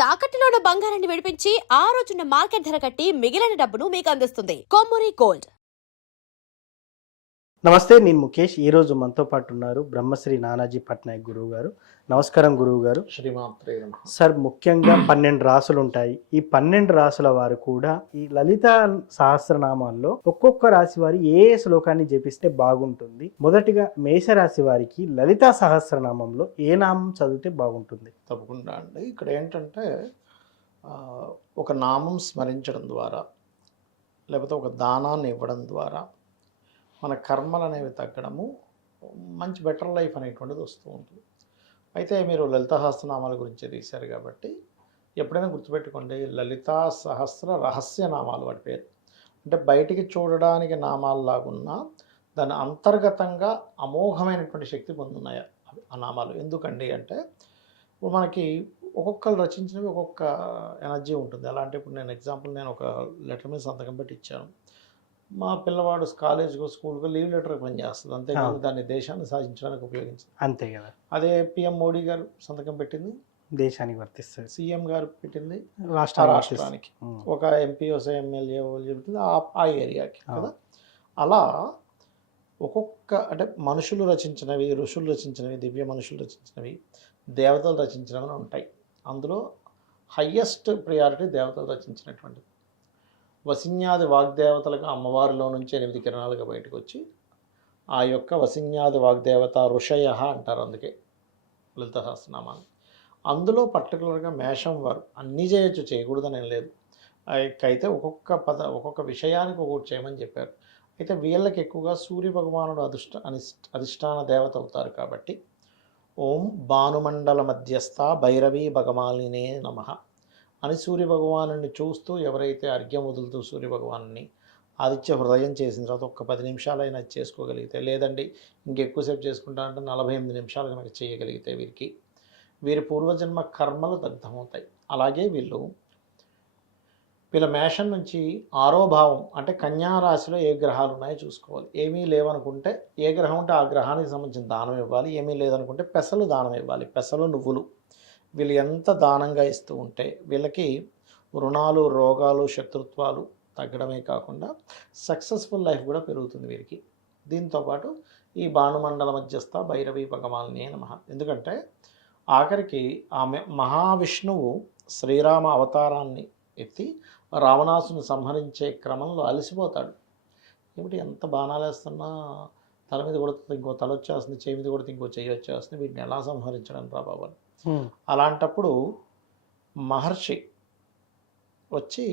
తాకట్టులో ఉన్న బంగారాన్ని విడిపించి ఆ రోజున్న మార్కెట్ ధర కట్టి మిగిలిన డబ్బును మీకు అందిస్తుంది కొమ్మూరి గోల్డ్. నమస్తే, నేను ముఖేష్. ఈరోజు మనతో పాటు ఉన్నారు బ్రహ్మశ్రీ నానాజీ పట్నాయక్ గురువు గారు. నమస్కారం గురువు గారు. శ్రీమాత్రే నమః. సార్, ముఖ్యంగా 12 రాసులు ఉంటాయి. ఈ 12 రాసుల వారు కూడా ఈ లలిత సహస్రనామాల్లో ఒక్కొక్క రాశి వారి ఏ శ్లోకాన్ని జపిస్తే బాగుంటుంది? మొదటిగా మేషరాశి వారికి లలిత సహస్రనామంలో ఏ నామం చదివితే బాగుంటుంది? తప్పకుండా అండి. ఇక్కడ ఏంటంటే ఒక నామం స్మరించడం ద్వారా లేకపోతే ఒక దానాన్ని ఇవ్వడం ద్వారా మన కర్మలు అనేవి తగ్గడము, మంచి బెటర్ లైఫ్ అనేటువంటిది వస్తూ ఉంటుంది. అయితే మీరు లలితా సహస్రనామాల గురించి తీశారు కాబట్టి ఎప్పుడైనా గుర్తుపెట్టుకోండి, లలితా సహస్ర రహస్య నామాలు వాటి పేరు. అంటే బయటికి చూడడానికి నామాల్లాగున్నా దాని అంతర్గతంగా అమోఘమైనటువంటి శక్తి పొందున్నాయి ఆ నామాలు. ఎందుకండి అంటే ఇప్పుడు మనకి ఒక్కొక్కరు రచించినవి ఒక్కొక్క ఎనర్జీ ఉంటుంది. ఎలా అంటే ఇప్పుడు నేను ఒక లెటర్ మీద సంతకం పెట్టి ఇచ్చాను. మా పిల్లవాడు కాలేజ్కో స్కూల్కో లీవ్ లెటర్ పనిచేస్తుంది, అంతేకాదు దాన్ని దేశాన్ని సాధించడానికి ఉపయోగించింది. అంతే కదా. అదే పిఎం మోడీ గారు సంతకం పెట్టింది దేశానికి వర్తిస్తుంది. సీఎం గారు పెట్టింది రాష్ట్రానికి, ఒక ఎంపీ ఎమ్మెల్యే చెబుతుంది ఆ ఏరియాకి కదా. అలా ఒక్కొక్క అంటే మనుషులు రచించినవి, ఋషులు రచించినవి, దివ్య మనుషులు రచించినవి, దేవతలు రచించినవి ఉంటాయి. అందులో హయ్యెస్ట్ ప్రియారిటీ దేవతలు రచించినటువంటిది. వసిన్యాది వాగ్దేవతలుగా అమ్మవారిలో నుంచి 8 కిరణాలుగా బయటకు వచ్చి ఆ యొక్క వసిన్యాది వాగ్దేవత ఋషయ అంటారు, అందుకే లలిత సహస్రనామాలు. అందులో పర్టికులర్గా మేషం వారు అన్నీ చేయొచ్చు, చేయకూడదని ఏం లేదు. అయితే ఒక్కొక్క విషయానికి ఒక్కొక్కటి చేయమని చెప్పారు. అయితే వీళ్ళకి ఎక్కువగా సూర్య భగవానుడు అధిష్టాన దేవత అవుతారు కాబట్టి ఓం భానుమండల మధ్యస్థ భైరవీ భగమాలినే నమః అని సూర్య భగవాను చూస్తూ ఎవరైతే అర్ఘ్యం వదులుతూ సూర్య భగవాను ఆదిత్య హృదయం చేసిన తర్వాత ఒక్క 10 నిమిషాలైనా చేసుకోగలిగితే, లేదండి ఇంకెక్కువసేపు చేసుకుంటానంటే 48 నిమిషాలు కనుక చేయగలిగితే వీరి పూర్వజన్మ కర్మలు దగ్ధమవుతాయి. అలాగే వీళ్ళ మేషం నుంచి 6వ భావం అంటే కన్యా రాశిలో ఏ గ్రహాలు ఉన్నాయో చూసుకోవాలి. ఏమీ లేవనుకుంటే ఏ గ్రహం ఉంటే ఆ గ్రహానికి సంబంధించిన దానం ఇవ్వాలి. ఏమీ లేదనుకుంటే పెసలు దానం ఇవ్వాలి. పెసలు, నువ్వులు వీళ్ళు ఎంత దానంగా ఇస్తూ ఉంటే వీళ్ళకి రుణాలు, రోగాలు, శత్రుత్వాలు తగ్గడమే కాకుండా సక్సెస్ఫుల్ లైఫ్ కూడా పెరుగుతుంది వీరికి. దీంతోపాటు ఈ భానుమండల మధ్యస్థ భైరవీ భగమాలినే నమః. ఎందుకంటే ఆఖరికి ఆమె మహావిష్ణువు శ్రీరామ అవతారాన్ని ఎత్తి రావణాసుని సంహరించే క్రమంలో అలసిపోతాడు. ఏమిటి ఎంత బాణాలు వేస్తున్నా తల మీద కొడుతుంది, ఇంకో తల వచ్చేస్తుంది, చేయి మీద కొడితే ఇంకో చెయ్యి వచ్చేస్తుంది, వీటిని ఎలా సంహరించడం రా బాబు అని. అలాంటప్పుడు మహర్షి వచ్చి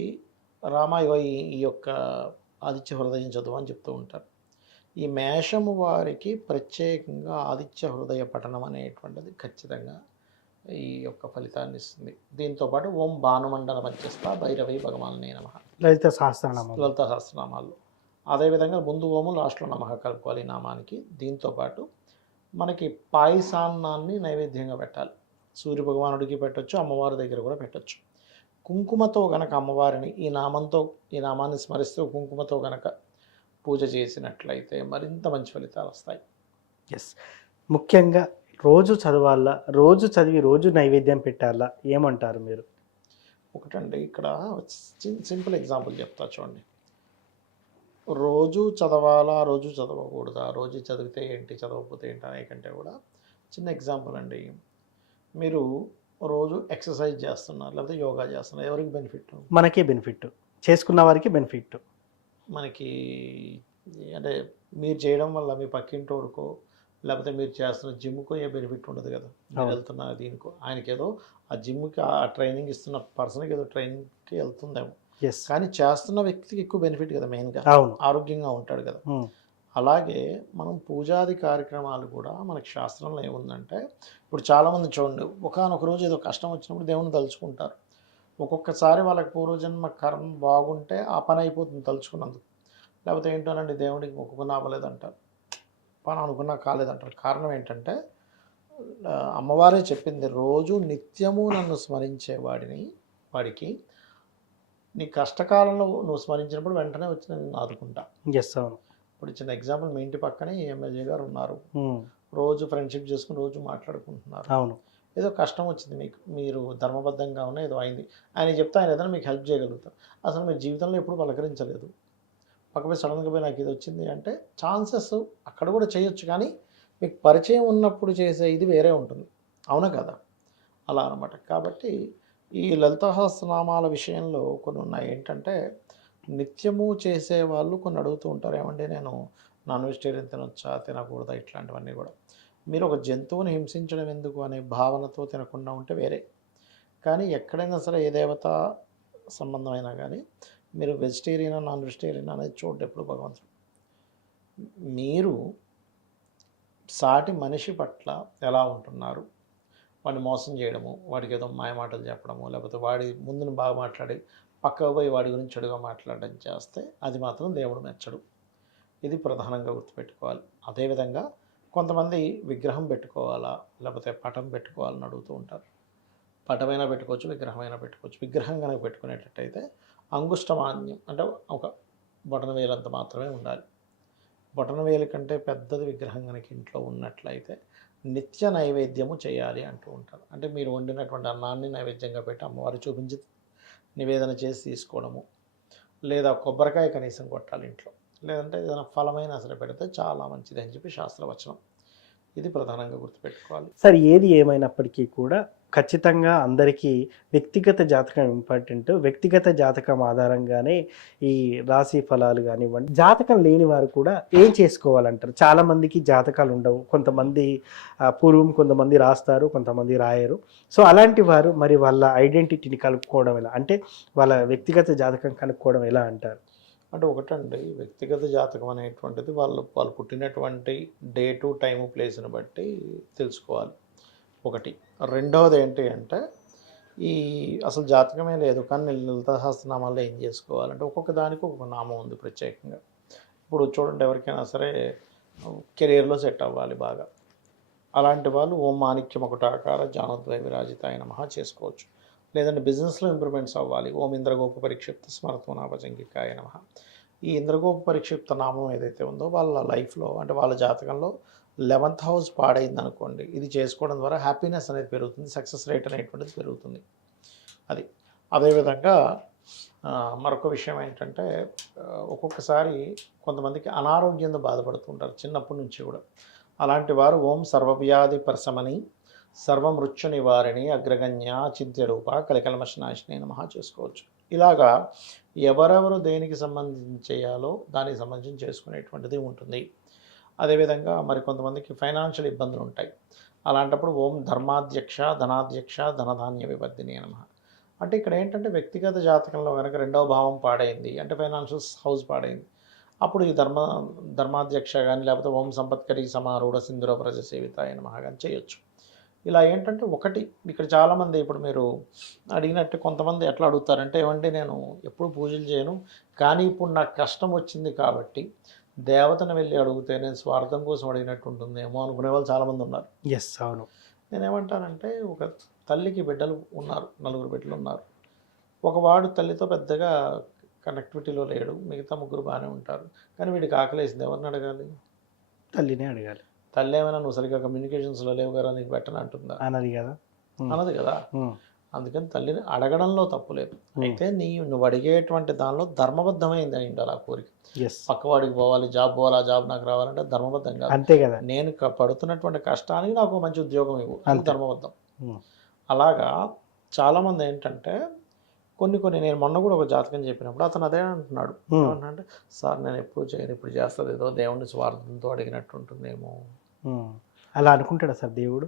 ఈ యొక్క ఆదిత్య హృదయం చదువు అని చెప్తూ ఉంటారు. ఈ మేషము వారికి ప్రత్యేకంగా ఆదిత్య హృదయ పఠనం అనేటువంటిది ఖచ్చితంగా ఈ యొక్క ఫలితాన్ని ఇస్తుంది. దీంతోపాటు ఓం భానుమండల మధ్యస్థ భైరవీ భగవానే నమః లలిత సహస్రనామాలు. అదేవిధంగా ముందు ఓము లాస్ట్లో నమః కలుపుకోవాలి ఈ నామానికి. దీంతోపాటు మనకి పాయసాన్నాన్ని నైవేద్యంగా పెట్టాలి. సూర్య భగవానుడికి పెట్టొచ్చు, అమ్మవారి దగ్గర కూడా పెట్టొచ్చు. కుంకుమతో గనక అమ్మవారిని ఈ నామాన్ని స్మరిస్తూ కుంకుమతో గనక పూజ చేసినట్లయితే మరింత మంచి ఫలితాలు వస్తాయి. ఎస్, ముఖ్యంగా రోజు చదవాలా, రోజు చదివి రోజు నైవేద్యం పెట్టాలా, ఏమంటారు మీరు? ఒకటండి, ఇక్కడ సింపుల్ ఎగ్జాంపుల్ చెప్తా చూడండి. రోజు చదవాలా, రోజు చదవకూడదా, రోజు చదివితే ఏంటి, చదవకపోతే ఏంటి అనే కంటే కూడా చిన్న ఎగ్జాంపుల్ అండి. మీరు రోజు ఎక్సర్సైజ్ చేస్తున్నారు, లేకపోతే యోగా చేస్తున్నారు, ఎవరికి బెనిఫిట్? మనకే బెనిఫిట్, చేసుకున్న వారికి బెనిఫిట్. మనకి అంటే మీరు చేయడం వల్ల మీ పక్కింటోడుకో లేకపోతే మీరు చేస్తున్న జిమ్కో ఏ బెనిఫిట్ ఉండదు కదా. మీరు వెళ్తున్న దీనికో ఆయనకి ఏదో ఆ జిమ్కి ఆ ట్రైనింగ్ ఇస్తున్న పర్సన్కి ఏదో ట్రైనింగ్కి వెళ్తుందేమో, కానీ చేస్తున్న వ్యక్తికి ఎక్కువ బెనిఫిట్ కదా, మెయిన్గా ఆరోగ్యంగా ఉంటాడు కదా. అలాగే మనం పూజాది కార్యక్రమాలు కూడా మనకి శాస్త్రంలో ఏముందంటే, ఇప్పుడు చాలామంది చూడండి, ఒకానొక రోజు ఏదో కష్టం వచ్చినప్పుడు దేవుని తలుచుకుంటారు. ఒక్కొక్కసారి వాళ్ళకి పూర్వజన్మ కర్మ బాగుంటే ఆ పని అయిపోతుంది తలుచుకున్నందుకు. లేకపోతే ఏంటోనండి దేవుడికి మొక్కుకున్నా అవ్వలేదంటారు, పని అనుకున్నా కాలేదంటారు. కారణం ఏంటంటే అమ్మవారే చెప్పింది, రోజు నిత్యము నన్ను స్మరించే వాడికి నీ కష్టకాలంలో నువ్వు స్మరించినప్పుడు వెంటనే వచ్చి నేను ఆదుకుంటా. ఇప్పుడు చిన్న ఎగ్జాంపుల్, మీ ఇంటి పక్కనే ఎమ్మెల్యే గారు ఉన్నారు, రోజు ఫ్రెండ్షిప్ చేసుకుని రోజు మాట్లాడుకుంటున్నారు. ఏదో కష్టం వచ్చింది మీకు, మీరు ధర్మబద్ధంగా ఉన్న ఏదో అయింది, ఆయన చెప్తే ఆయన ఏదైనా మీకు హెల్ప్ చేయగలుగుతారు. అసలు మీరు జీవితంలో ఎప్పుడు పలకరించలేదు, పక్కపై సడన్గా పోయి నాకు ఇది వచ్చింది అంటే ఛాన్సెస్ అక్కడ కూడా చేయొచ్చు, కానీ మీకు పరిచయం ఉన్నప్పుడు చేసే ఇది వేరే ఉంటుంది, అవునా కదా? అలా అనమాట. కాబట్టి ఈ లలితా సహస్రనామాల విషయంలో కొన్ని ఉన్నాయి. ఏంటంటే నిత్యము చేసేవాళ్ళు కొన్ని అడుగుతూ ఉంటారు, ఏమంటే నేను నాన్ వెజిటేరియన్ తినొచ్చా తినకూడదా ఇట్లాంటివన్నీ కూడా. మీరు ఒక జంతువుని హింసించడం ఎందుకు అనే భావనతో తినకుండా ఉంటే వేరే, కానీ ఎక్కడైనా సరే ఏ దేవత సంబంధమైనా కానీ మీరు వెజిటేరియన్ నాన్ వెజిటేరియన్ అనేది చూడండి ఎప్పుడు భగవంతుడు. మీరు సాటి మనిషి పట్ల ఎలా ఉంటున్నారు, వాడిని మోసం చేయడము, వాడికి ఏదో మాయమాటలు చెప్పడము, లేకపోతే వాడి ముందుని బాగా మాట్లాడి పక్కకు పోయి వాడి గురించి చెడుగా మాట్లాడడం చేస్తే అది మాత్రం దేవుడు మెచ్చడు. ఇది ప్రధానంగా గుర్తుపెట్టుకోవాలి. అదేవిధంగా కొంతమంది విగ్రహం పెట్టుకోవాలా లేకపోతే పటం పెట్టుకోవాలని అడుగుతూ ఉంటారు. పటమైనా పెట్టుకోవచ్చు, విగ్రహమైనా పెట్టుకోవచ్చు. విగ్రహం కనుక పెట్టుకునేటట్టయితే అంగుష్టమాన్యం అంటే ఒక బొటన వేలంత మాత్రమే ఉండాలి. బొటన వేలు కంటే పెద్దది విగ్రహం కనుక ఇంట్లో ఉన్నట్లయితే నిత్య నైవేద్యము చేయాలి అంటూ ఉంటారు. అంటే మీరు వండినటువంటి అన్నాన్ని నైవేద్యంగా పెట్టి అమ్మవారు చూపించి నివేదన చేసి తీసుకోవడము, లేదా కొబ్బరికాయ కనీసం కొట్టాలి ఇంట్లో, లేదంటే ఏదైనా ఫలమైనా సరే పెడితే చాలా మంచిది అని చెప్పి శాస్త్రవచనం. ఇది ప్రధానంగా గుర్తుపెట్టుకోవాలి. సార్, ఏది ఏమైనప్పటికీ కూడా ఖచ్చితంగా అందరికీ వ్యక్తిగత జాతకం ఇంపార్టెంట్. వ్యక్తిగత జాతకం ఆధారంగానే ఈ రాశి ఫలాలు కానివ్వండి. జాతకం లేని వారు కూడా ఏం చేసుకోవాలంటారు? చాలామందికి జాతకాలు ఉండవు, కొంతమంది పూర్వం కొంతమంది రాస్తారు, కొంతమంది రాయరు. సో అలాంటి వారు మరి వాళ్ళ ఐడెంటిటీని కనుక్కోవడం ఎలా, అంటే వాళ్ళ వ్యక్తిగత జాతకం కనుక్కోవడం ఎలా అంటారు? అంటే ఒకటండి, వ్యక్తిగత జాతకం అనేటువంటిది వాళ్ళు పుట్టినటువంటి డేటు టైము ప్లేస్ని బట్టి తెలుసుకోవాలి ఒకటి. రెండవది ఏంటి అంటే ఈ అసలు జాతకమే లేదు కానీ లలితా సహస్రనామాల్లో ఏం చేసుకోవాలంటే ఒక్కొక్క దానికి ఒక్కొక్క నామం ఉంది ప్రత్యేకంగా. ఇప్పుడు చూడండి, ఎవరికైనా సరే కెరీర్లో సెట్ అవ్వాలి బాగా, అలాంటి వాళ్ళు ఓం మాణిక్యం ఒకటాకార జానద్వయ విరాజితాయ నమః చేసుకోవచ్చు. లేదంటే బిజినెస్లో ఇంప్రూవ్మెంట్స్ అవ్వాలి, ఓం ఇంద్రగోప పరిక్షిప్త స్మరత్వనాభజంగికాయ నమః. ఈ ఇంద్రగోప పరిక్షిప్త నామం ఏదైతే ఉందో వాళ్ళ లైఫ్లో అంటే వాళ్ళ జాతకంలో 11th హౌస్ పాడైంది అనుకోండి, ఇది చేసుకోవడం ద్వారా హ్యాపీనెస్ అనేది పెరుగుతుంది, సక్సెస్ రేట్ అనేటువంటిది పెరుగుతుంది. అది అదేవిధంగా మరొక విషయం ఏంటంటే ఒక్కొక్కసారి కొంతమందికి అనారోగ్యంతో బాధపడుతుంటారు చిన్నప్పటి నుంచి కూడా. అలాంటి వారు ఓం సర్వవ్యాధి ప్రశమని సర్వమృత్యు నివారిణి అగ్రగణ్య చింత్యరూప కలికల్మషనాశిని నమః చేసుకోవచ్చు. ఇలాగా ఎవరెవరు దేనికి సంబంధించి చేయాలో దానికి సంబంధించి చేసుకునేటువంటిది ఉంటుంది. అదేవిధంగా మరి కొంతమందికి ఫైనాన్షియల్ ఇబ్బందులు ఉంటాయి, అలాంటప్పుడు ఓం ధర్మాధ్యక్ష ధనాధ్యక్ష ధనధాన్య విపత్తిని నమః. అంటే ఇక్కడ ఏంటంటే వ్యక్తిగత జాతకంలో కనుక 2వ భావం పాడైంది అంటే ఫైనాన్షియల్ హౌస్ పాడైంది, అప్పుడు ఈ ధర్మాధ్యక్ష కానీ లేకపోతే ఓం సంపత్కరి సమారూఢ సింధుర ప్రజ సేవితాయ నమః కానీ చేయొచ్చు. ఇలా ఏంటంటే ఒకటి ఇక్కడ చాలామంది ఇప్పుడు మీరు అడిగినట్టు కొంతమంది ఎట్లా అడుగుతారంటే, ఏమంటే నేను ఎప్పుడు పూజలు చేయను కానీ ఇప్పుడు నాకు కష్టం వచ్చింది కాబట్టి దేవతను వెళ్ళి అడిగితే నేను స్వార్థం కోసం అడిగినట్టు ఉంటుందేమో అనుకునే వాళ్ళు చాలామంది ఉన్నారు. ఎస్, అవును. నేనేమంటానంటే ఒక తల్లికి బిడ్డలు ఉన్నారు, 4 బిడ్డలు ఉన్నారు. ఒకవాడు తల్లితో పెద్దగా కనెక్టివిటీలో లేడు, మిగతా 3 బాగానే ఉంటారు, కానీ వీడికి ఆకలేసింది ఎవరిని అడగాలి? తల్లినే అడగాలి. తల్లి ఏమైనా నువ్వు సరిగ్గా కమ్యూనికేషన్స్లో లేవు కదా నీకు పెట్టను అంటుందా? అన్నది కదా, అన్నది కదా. అందుకని తల్లిని అడగడంలో తప్పు లేదు. అయితే నువ్వు అడిగేటువంటి దానిలో ధర్మబద్ధమైంది అయి ఉండాలి ఆ కోరిక. పక్కవాడికి పోవాలి, జాబ్ పోవాలి, ఆ జాబ్ నాకు రావాలంటే ధర్మబద్ధం కాదు. అంతే కదా. నేను పడుతున్నటువంటి కష్టానికి నాకు మంచి ఉద్యోగం ఇవ్వు, అది ధర్మబద్ధం. అలాగా చాలామంది ఏంటంటే కొన్ని నేను మొన్న కూడా ఒక జాతకం చెప్పినప్పుడు అతను అదే అంటున్నాడు, ఏమంటే సార్ నేను ఎప్పుడు చేయను, ఇప్పుడు చేస్తుంది ఏదో దేవుడిని స్వార్థంతో అడిగినట్టు ఉంటుందేమో. అలా అనుకుంటాడా సార్ దేవుడు?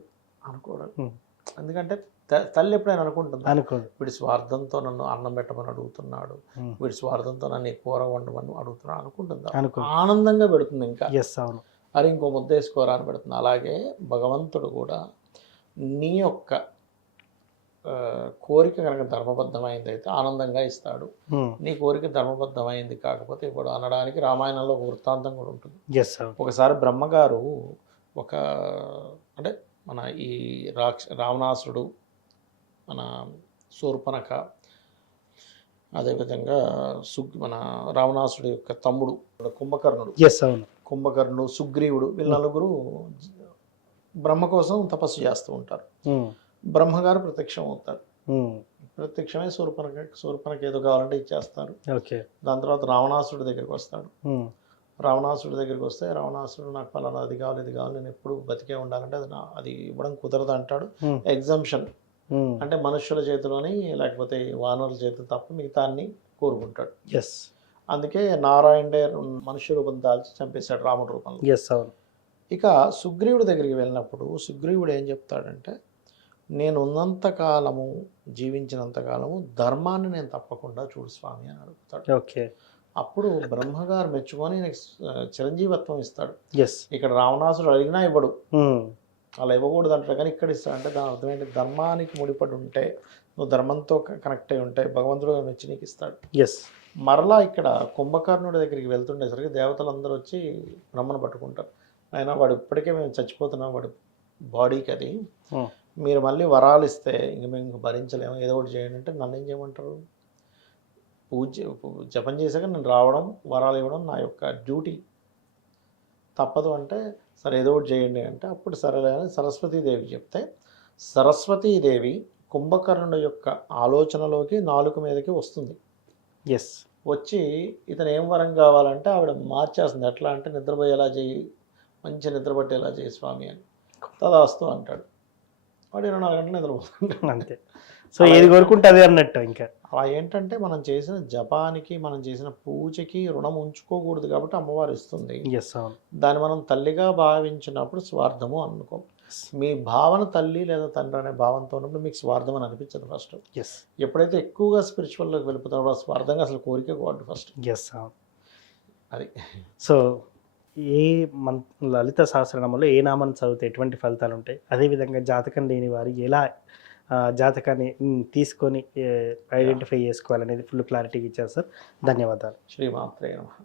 అనుకోడు. ఎందుకంటే తల్లి ఎప్పుడైనా అనుకుంటుంది వీడి స్వార్థంతో నన్ను అన్నం పెట్టమని అడుగుతున్నాడు, వీడి స్వార్థంతో నన్ను కూర వండమని అడుగుతున్నాడు అనుకుంటుందా? ఆనందంగా పెడుతుంది. ఇంకా అరే ఇంకో ముద్ద వేసుకోరా అని పెడుతుంది. అలాగే భగవంతుడు కూడా నీ యొక్క కోరిక కనుక ధర్మబద్ధమైంది అయితే ఆనందంగా ఇస్తాడు, నీ కోరిక ధర్మబద్ధమైంది కాకపోతే ఇప్పుడు అనడానికి రామాయణంలో ఒక వృత్తాంతం కూడా ఉంటుంది. ఒకసారి బ్రహ్మగారు అంటే మన ఈ రావణాసురుడు, మన శూర్పణఖ, అదేవిధంగా మన రావణాసురుడు యొక్క తమ్ముడు కుంభకర్ణుడు, సుగ్రీవుడు, వీళ్ళ 4 బ్రహ్మ కోసం తపస్సు చేస్తూ ఉంటారు. బ్రహ్మగారు ప్రత్యక్షం అవుతారు. ఉమ్, ప్రత్యక్షమై శూర్పణకి ఏదో కావాలంటే ఇచ్చేస్తారు. ఓకే. దాని తర్వాత రావణాసుడి దగ్గరికి వస్తాడు. ఉమ్, రావణాసుడి దగ్గరికి వస్తే రావణాసుడు నాకు పలానా అది కావాలి ఇది కావాలి నేను ఎప్పుడు బతికే ఉండాలంటే అది ఇవ్వడం కుదరదు అంటాడు. ఉమ్, ఎగ్జంప్షన్ ఉమ్, అంటే మనుష్యుల చేతిలోని లేకపోతే వానరుల చేతిలో తప్ప మిగతా అన్ని కోరుకుంటాడు. ఎస్, అందుకే నారాయణుడే మనుష్య రూపం దాల్చి చంపేశాడు రాముడి రూపంలో. ఎస్, అవును. ఇక సుగ్రీవుడి దగ్గరికి వెళ్ళినప్పుడు సుగ్రీవుడు ఏం చెప్తాడంటే, నేను ఉన్నంత కాలము జీవించినంత కాలము ధర్మాన్ని నేను తప్పకుండా చూడు స్వామి అని అడుగుతాడు. ఓకే. అప్పుడు బ్రహ్మగారు మెచ్చుకొని నీకు చిరంజీవత్వం ఇస్తాడు. ఎస్. ఇక్కడ రావణాసుడు అడిగినా ఇవ్వడు, ఉమ్, అలా ఇవ్వకూడదు అంటాడు, కానీ ఇక్కడ ఇస్తాడంటే దాని అర్థం ఏంటి, ధర్మానికి ముడిపడి ఉంటే నువ్వు ధర్మంతో కనెక్ట్ అయి ఉంటే భగవంతుడు మెచ్చి నీకు ఇస్తాడు. ఎస్. మరలా ఇక్కడ కుంభకర్ణుడి దగ్గరికి వెళ్తుండేసరికి దేవతలందరూ వచ్చి బ్రహ్మను పట్టుకుంటారు. అయినా వాడు ఇప్పటికే మేము చచ్చిపోతున్నాం, వాడు బాడీకి అది, ఉమ్, మీరు మళ్ళీ వరాలు ఇస్తే ఇంక మేము ఇంక భరించలేము, ఏదో ఒకటి చేయండి అంటే నన్ను ఏం చేయమంటారు, జపం చేశాక నేను రావడం వరాలు ఇవ్వడం నా యొక్క డ్యూటీ, తప్పదు అంటే సరే ఏదో ఒకటి చేయండి అంటే అప్పుడు సరేలే అని సరస్వతీదేవి చెప్తే సరస్వతీదేవి కుంభకర్ణుడి యొక్క ఆలోచనలోకి నాలుక మీదకి వస్తుంది. ఎస్. వచ్చి ఇతను ఏం వరం కావాలంటే ఆవిడ మార్చేస్తుంది. ఎట్లా అంటే నిద్రపోయేలా చేయి, మంచి నిద్ర పట్టేలా చేయి స్వామి అని. తదాస్తు అంటాడు. వాడు 24 గంటలు నిద్రపోతుంటాడు. అంతే. సో ఏది కోరుకుంటే అదే అన్నట్టు ఇంకా. అలా ఏంటంటే మనం చేసిన జపానికి మనం చేసిన పూజకి రుణం ఉంచుకోకూడదు కాబట్టి అమ్మవారు ఇస్తుంది. ఎస్, అవును. దాన్ని మనం తల్లిగా భావించినప్పుడు స్వార్థము అనుకో. మీ భావన తల్లి లేదా తండ్రి అనే భావంతో ఉన్నప్పుడు మీకు స్వార్థం అని అనిపించదు ఫస్ట్. ఎస్. ఎప్పుడైతే ఎక్కువగా స్పిరిచువల్లోకి వెళ్ళిపోతారో ఆ స్వార్థంగా అసలు కోరిక కోవద్దు ఫస్ట్. ఎస్, అవును. అది. సో ఏ లలిత సహస్రనామంలో ఏ నామాన్ని చదివితే ఎటువంటి ఫలితాలు ఉంటాయి, అదేవిధంగా జాతకం లేని వారు ఎలా జాతకాన్ని తీసుకొని ఐడెంటిఫై చేసుకోవాలనేది ఫుల్ క్లారిటీగా ఇచ్చారు సార్. ధన్యవాదాలు. శ్రీమాత్రే నమః.